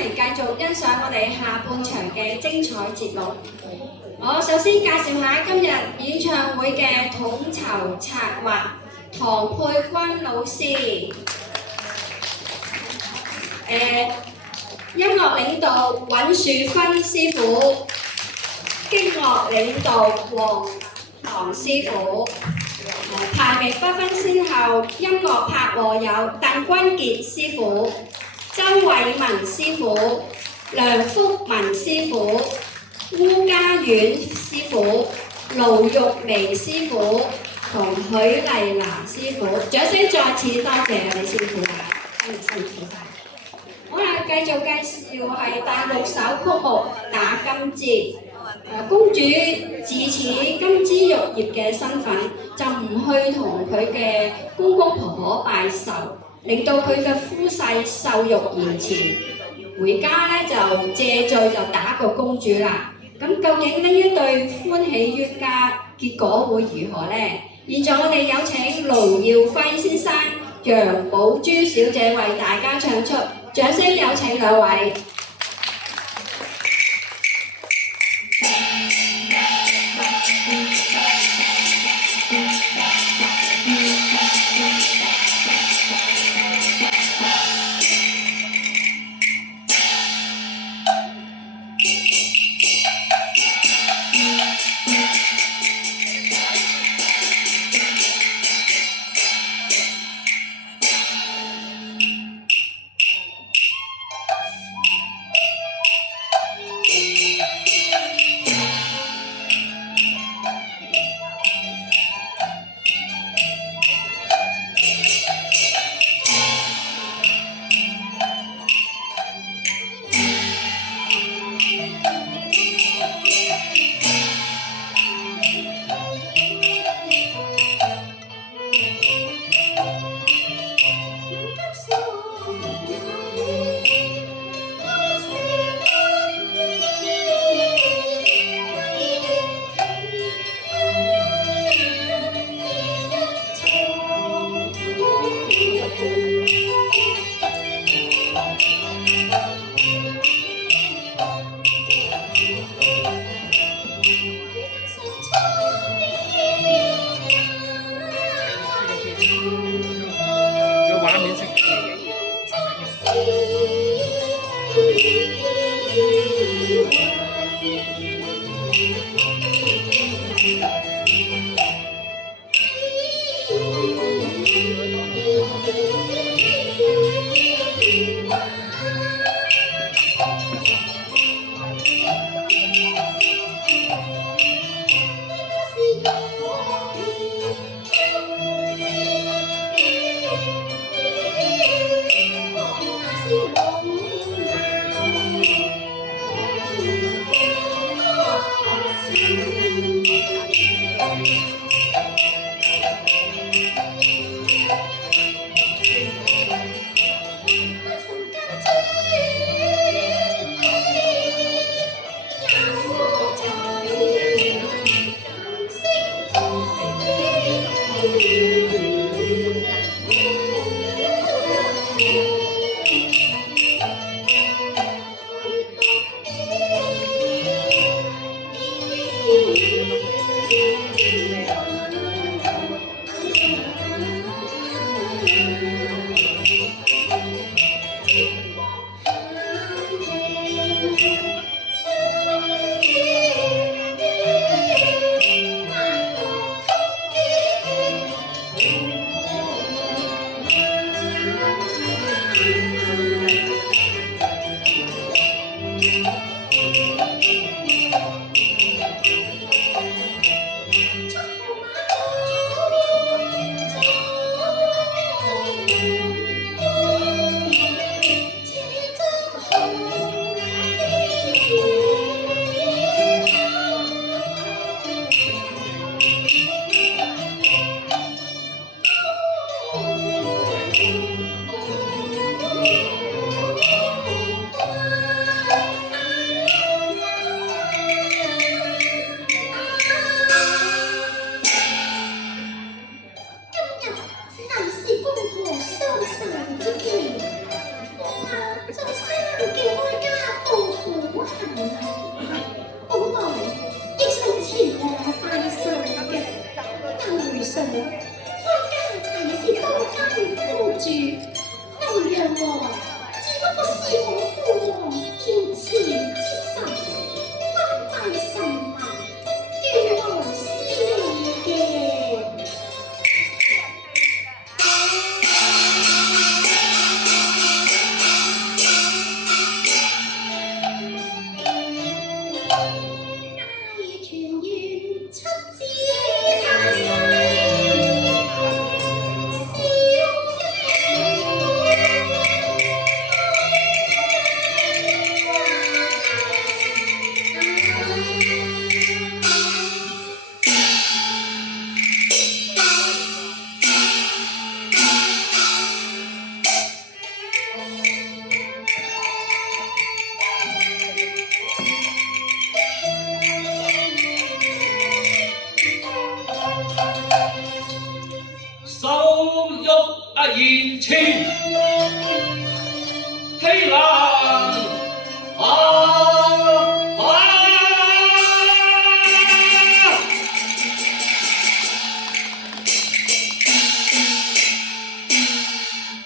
嚟繼續欣賞我哋下半場嘅精彩節目。我首先介紹下今日演唱會嘅統籌策劃唐佩君老師，音樂領導尹樹芬師傅，經樂領導黃唐師傅。排名不分先後，音樂拍和有鄧君傑師傅、周偉文師傅、梁福文師傅、烏家苑師傅、盧玉薇師傅同許麗娜師傅。掌聲再次多謝你師傅啊！辛苦晒。好啦，繼續介紹係第6首曲目《打金枝》。公主自恃金枝玉葉嘅身份，就唔去同佢嘅公公婆婆拜壽，令到佢嘅夫婿壽肉延遲。回家咧就借罪就打個公主啦。咁究竟呢一對歡喜冤家結果會如何呢？現在我哋有請盧耀輝先生、楊寶珠小姐為大家唱出，掌聲有請兩位。言前欺難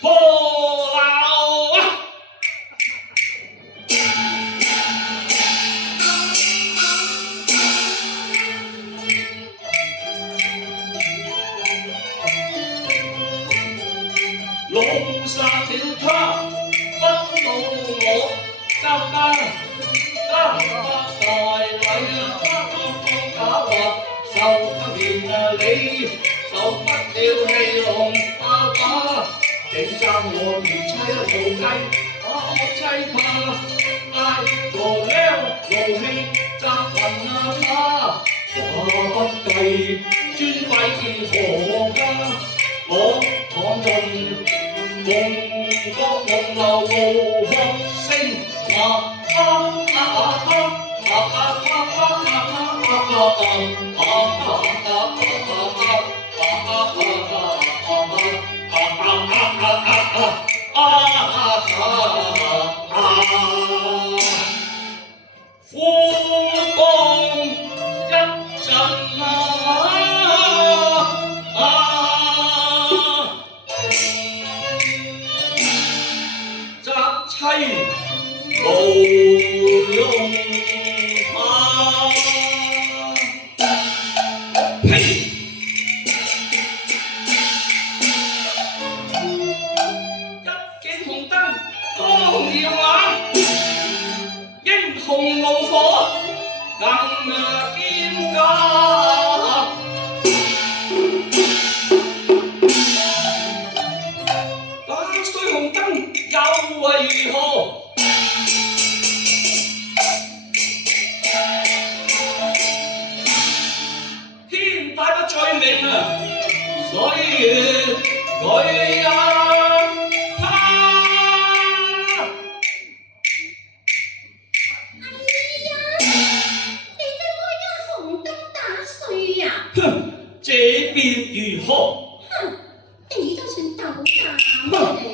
破鬧老殺了他，不到我家家大禮假或受不了你，受不了氣龍爸爸，竟爭我如妻無計，我妻怕嗌做了勞氣責問他，也不計尊貴見何家，我闖進夢國夢流無學聲苦光一陣責妻無用呸！一見紅燈光耀眼，英雄怒火更堅強。打碎紅燈又為何？天大不在命啊，所以佢也哼，這便如何？哼，你都算鬥膽啊你！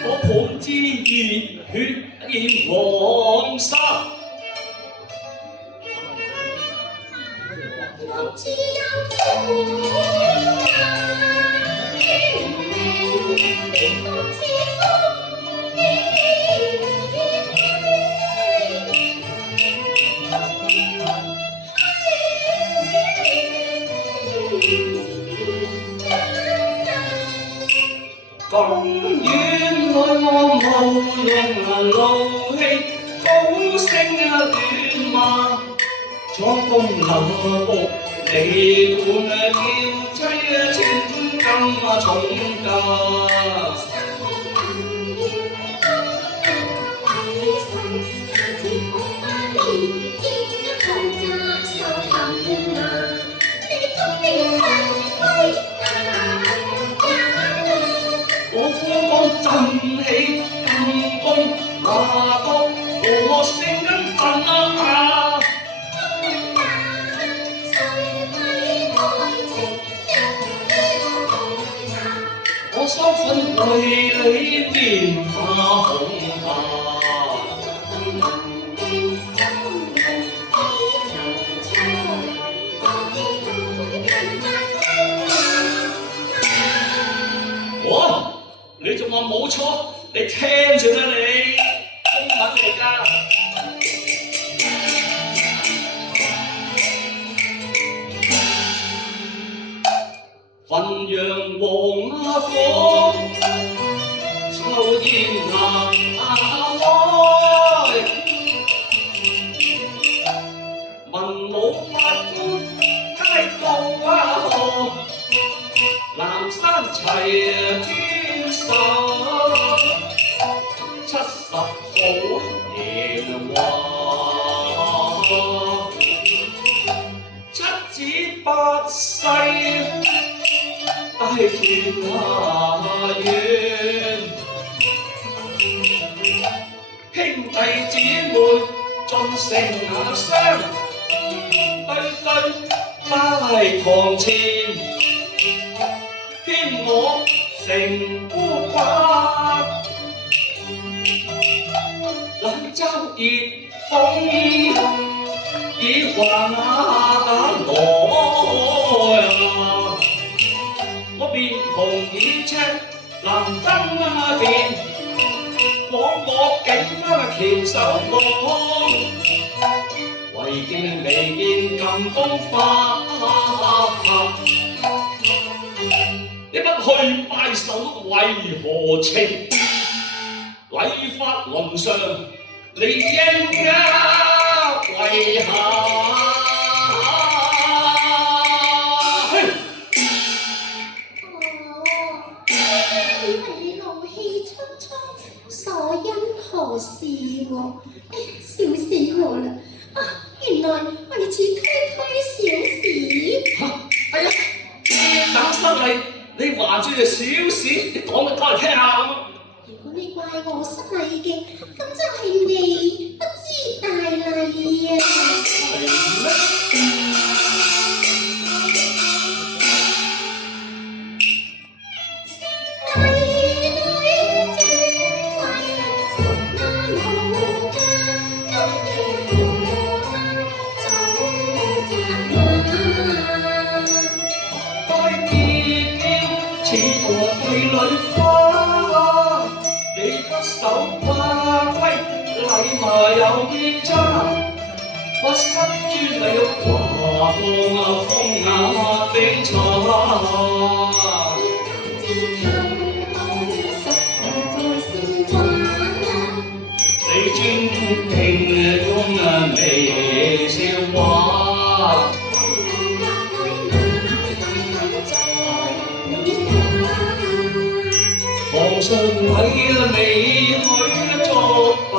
我盤之熱血染黃沙，我只有苦難怨命，別獨自風公園內我無用怒氣，高聲亂罵，闖公樓屋，你管要吹千金重價。我科講振起金弓馬高，我聲音震啊！我雙粉為你變化紅霞。你仲話冇錯？你聽住啦你，中文嚟㗎。汾陽黃火，秋煙開，文武百官街道河，南山齊天守，70好年華，七子八世大團圓，兄弟姊妹盡成雙，對對拜堂前，偏我成孤寡，冷嘲熱諷以話來。我面紅耳赤難登殿，枉我幾番翹手望，唯見未見咁東花。你不去拜壽為何情？禮法倫常，你應該為下。何事喎？笑死我啦！啊，原來我哋似推小事。係啊，等失禮，你話住係小事，你講咪講嚟聽下咁。如果你怪我失禮嘅，咁就係你不知大禮啊！係咩？似個對女花，你不守家規，禮貌有啲差，不失專禮華放風雅比賽。你專聽中微笑話。皇上禮你許作罷，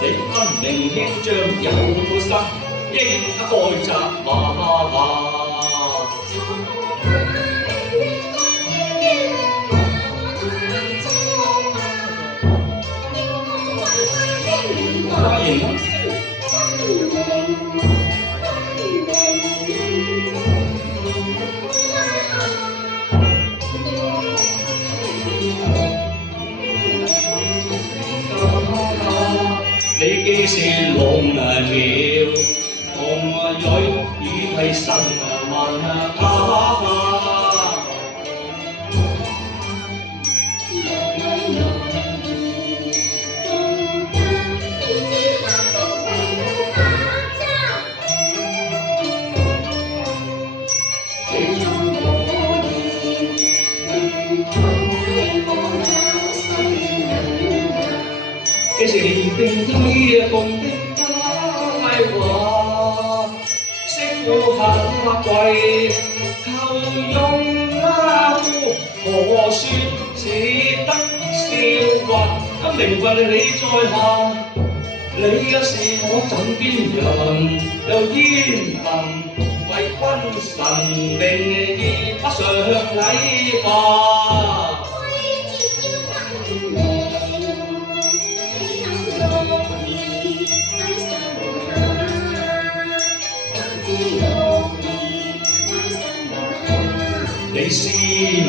你分明兄長有心，應該責罵。當然你既是龍鳥，紅蕊已替神問他。幾時並低共的佳話，媳婦下跪求用何說似得笑話？今名分你在下，你也是我枕邊人，又焉能為君臣名義不上禮吧？你是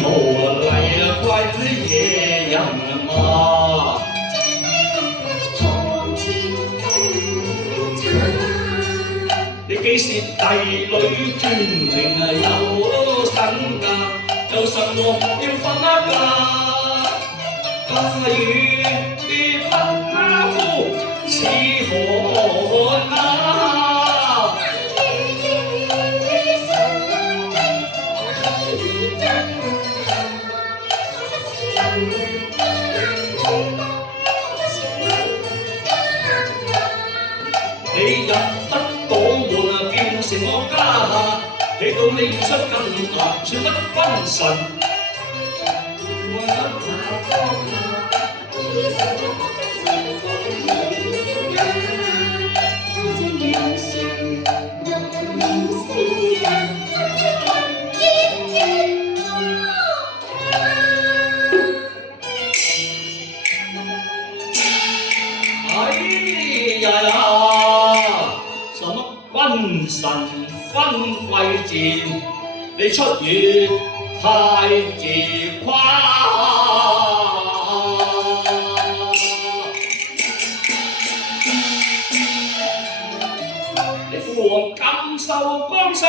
無禮怪野人嘛？你既是帝女尊榮有身價，有神王要分家，家與別匹夫似何啊？你入得港門變成我家下，你到你出更難，算得君臣。什麼君臣分貴賤，你出語太自誇。你父王感受江山，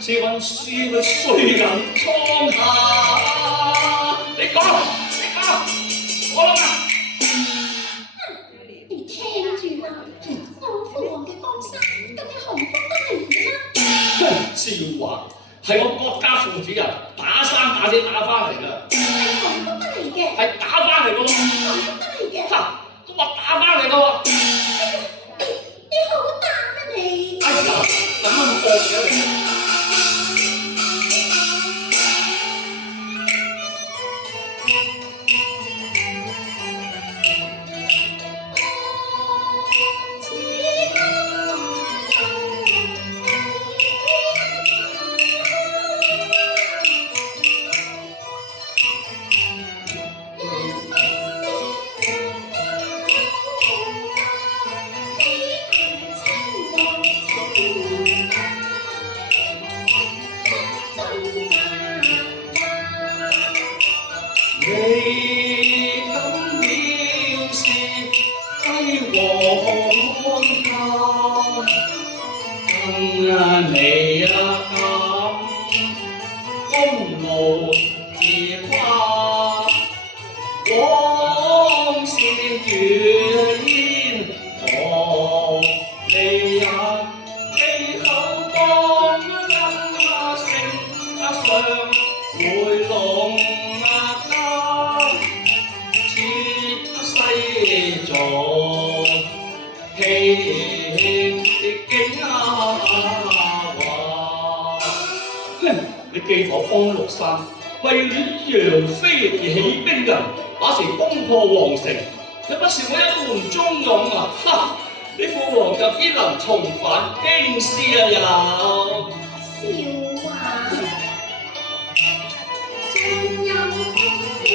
是運輸嘅衰人倉下。你講，我諗啊！你聽住啦，我父王嘅江山，咁你洪福都嚟㗎啦。笑話，係我國家父子人打生打死打翻嚟㗎。係洪福得嚟嘅，係打翻嚟㗎喎。洪福得嚟嘅。嚇，都話打翻嚟㗎喎。你好膽啊你！哎呀，咁樣惡嘅你。你今了是帝王家，更你咁功勞自誇，往事如煙何你也記口當聲上回籠。你既可幫陸山，為了楊妃而起兵人，那時攻破皇城，你不是我一門忠勇啊！哈！你父王就必能重返京師啊！又笑話，仲有邊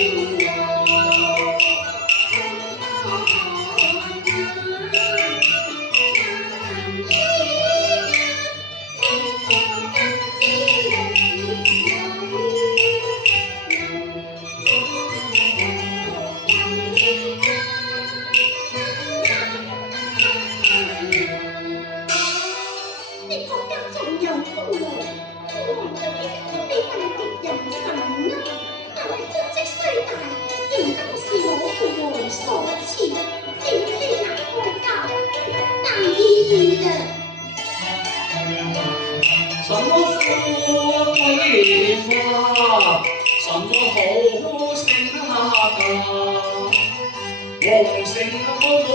什麼富貴花，什麼好聲下嫁，皇城鋪滿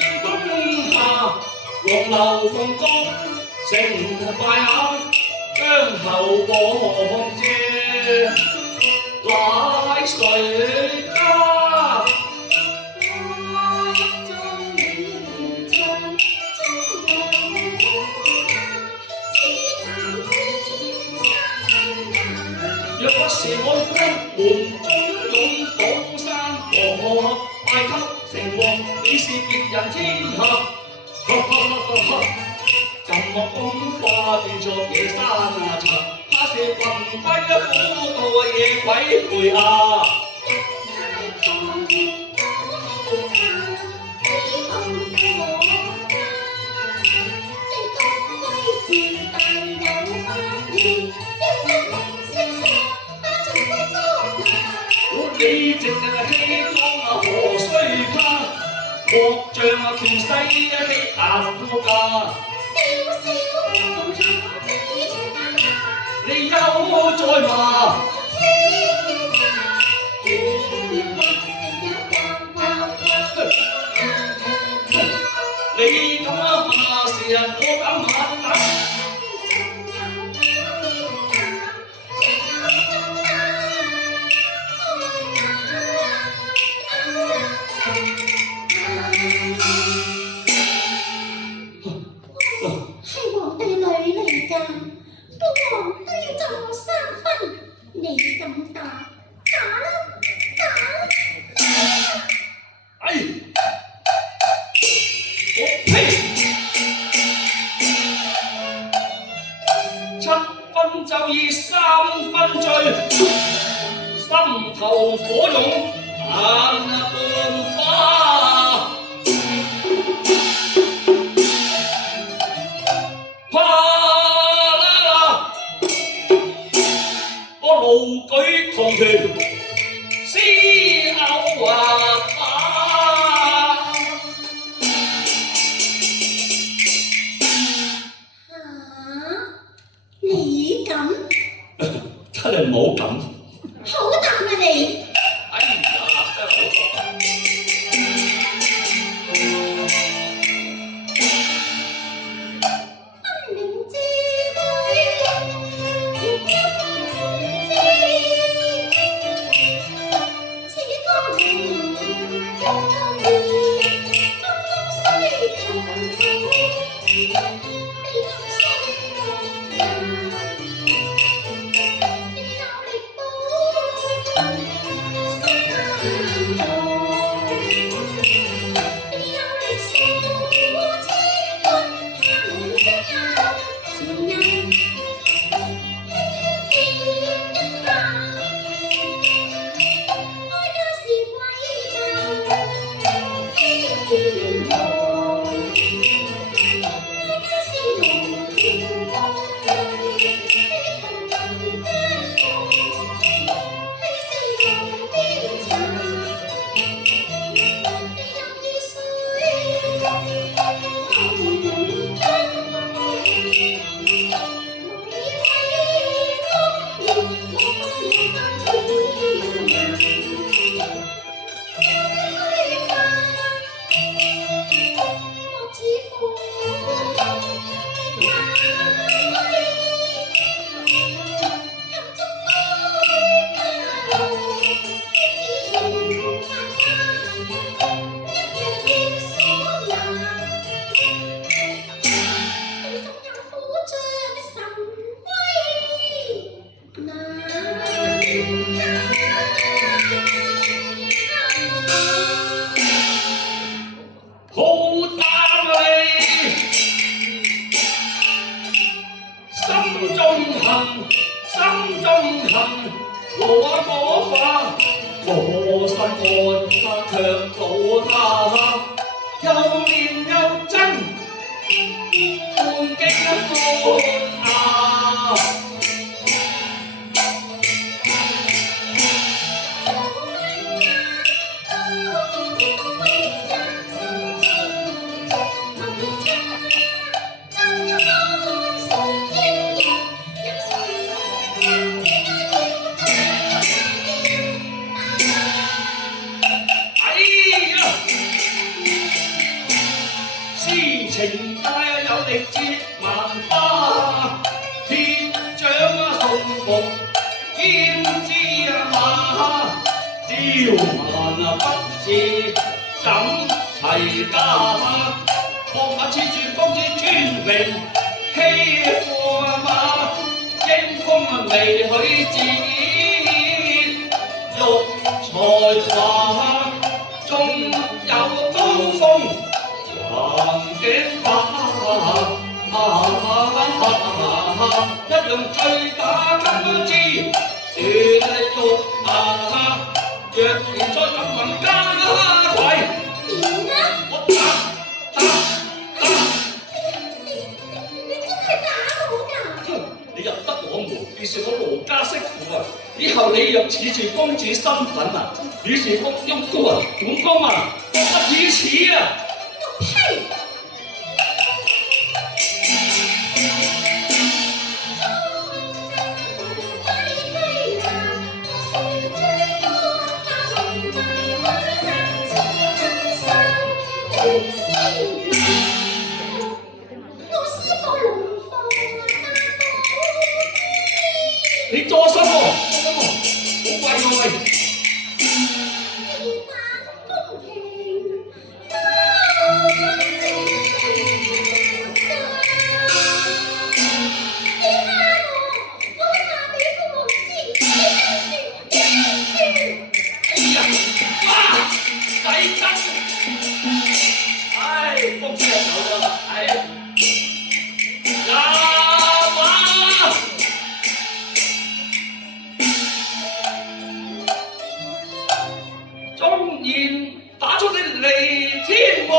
煙冬夏，黃樓鳳閣成敗下，姜後王謝乃誰家？若不是我門中勇寶山河拜給成王，你是別人天下。怎麼風花變作野山茶？怕是雲歸苦到野鬼陪啊！你淨係氣裝啊何須卡，莫像啊權勢欺壓夫家。你休再罵，你敢罵是人，我敢罵。係皇帝女嚟㗎，父皇都要贈我3分，你咁打，打啦，打！哎，我呸！7分就以3分醉，心頭火湧眼半花。啪啦啦，我怒舉銅拳，撕咬打。你咁？真係冇咁。好膽啊你！哎呀，真係好膽。心中恨，我化，我心愛他卻倒他，又憐又憎，半驚半啊！刁蠻不是怎齊家，放馬黐住公子尊榮欺負馬，英風未許節，育才華，仲有刀鋒橫頸打。一樣醉打金枝，斷玉牙，若然再敢問家貴，點啊？我打！你真係打我㗎？你入得我門，變成我羅家媳婦啊！以後你若恃住公子身份啊，與是福翁高啊，本公啊，不以此啊！我呸！你作心喎，好貴喎喂！哎呀，啊，抵真！唉，公子就走咗啦，唉，呀媽！縱然打出你離天禍。